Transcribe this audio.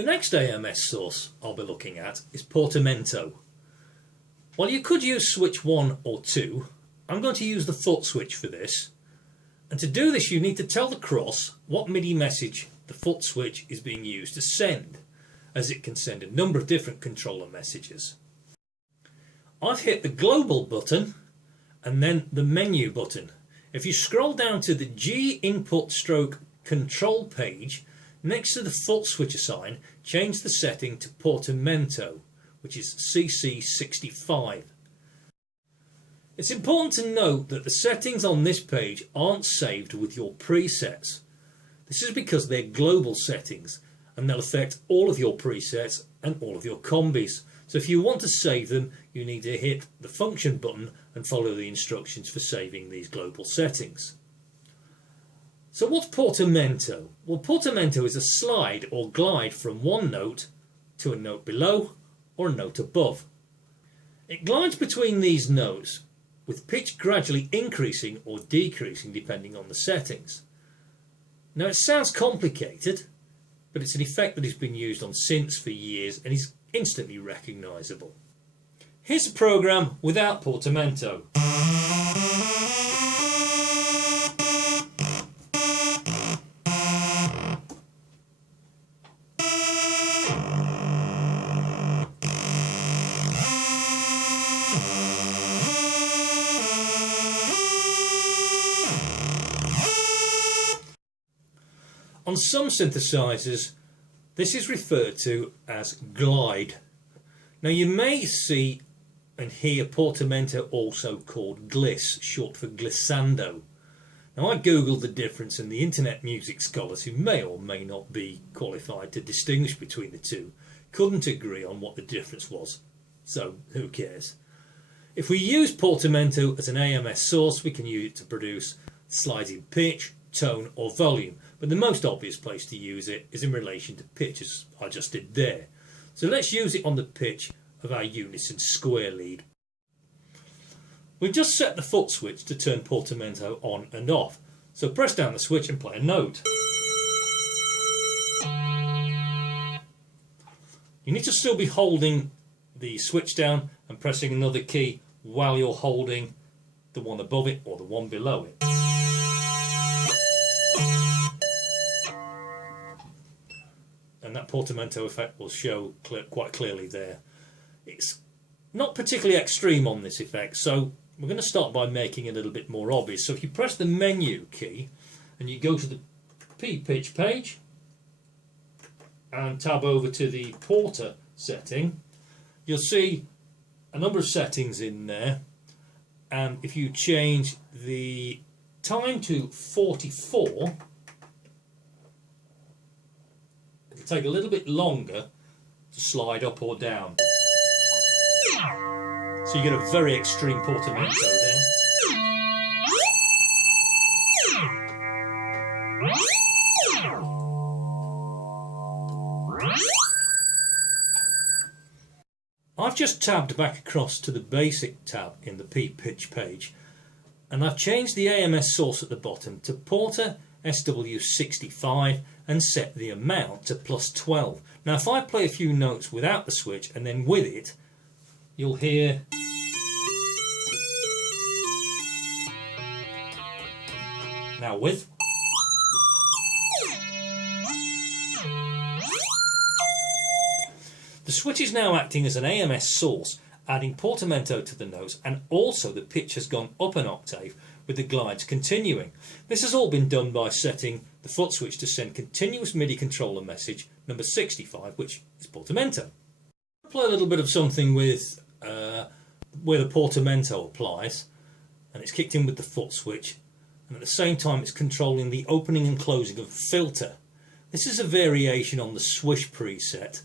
The next AMS source I'll be looking at is Portamento. While you could use switch 1 or 2, I'm going to use the foot switch for this. And to do this you need to tell the Kross what MIDI message the foot switch is being used to send, as it can send a number of different controller messages. I've hit the global button and then the menu button. If you scroll down to the G input stroke control page, next to the foot switcher sign, change the setting to Portamento, which is CC65. It's important to note that the settings on this page aren't saved with your presets. This is because they're global settings and they'll affect all of your presets and all of your combis. So if you want to save them, you need to hit the function button and follow the instructions for saving these global settings. So what's Portamento? Well, Portamento is a slide or glide from one note to a note below or a note above. It glides between these notes with pitch gradually increasing or decreasing depending on the settings. Now it sounds complicated, but it's an effect that has been used on synths for years and is instantly recognisable. Here's a program without Portamento. On some synthesizers, this is referred to as glide. Now you may see and hear Portamento also called gliss, short for glissando. Now I googled the difference, and the internet music scholars, who may or may not be qualified to distinguish between the two, couldn't agree on what the difference was. So who cares? If we use Portamento as an AMS source, we can use it to produce slides in pitch, tone or volume, but the most obvious place to use it is in relation to pitch, as I just did there. So let's use it on the pitch of our unison square lead. We've just set the foot switch to turn Portamento on and off, so press down the switch and play a note. You need to still be holding the switch down and pressing another key while you're holding the one above it or the one below it. And that Portamento effect will show quite clearly there. It's not particularly extreme on this effect, so we're going to start by making it a little bit more obvious. So if you press the menu key and you go to the P pitch page and tab over to the Porta setting, you'll see a number of settings in there, and if you change the time to 44, it'll take a little bit longer to slide up or down. So you get a very extreme Portamento there. I've just tabbed back across to the basic tab in the P pitch page, and I've changed the AMS source at the bottom to Porta SW65 and set the amount to +12. Now if I play a few notes without the switch and then with it, you'll hear now with. The switch is now acting as an AMS source, adding Portamento to the notes, and also the pitch has gone up an octave with the glides continuing. This has all been done by setting the foot switch to send continuous MIDI controller message number 65, which is Portamento. I'll play a little bit of something with where the Portamento applies, and it's kicked in with the foot switch, and at the same time it's controlling the opening and closing of a filter. This is a variation on the swish preset,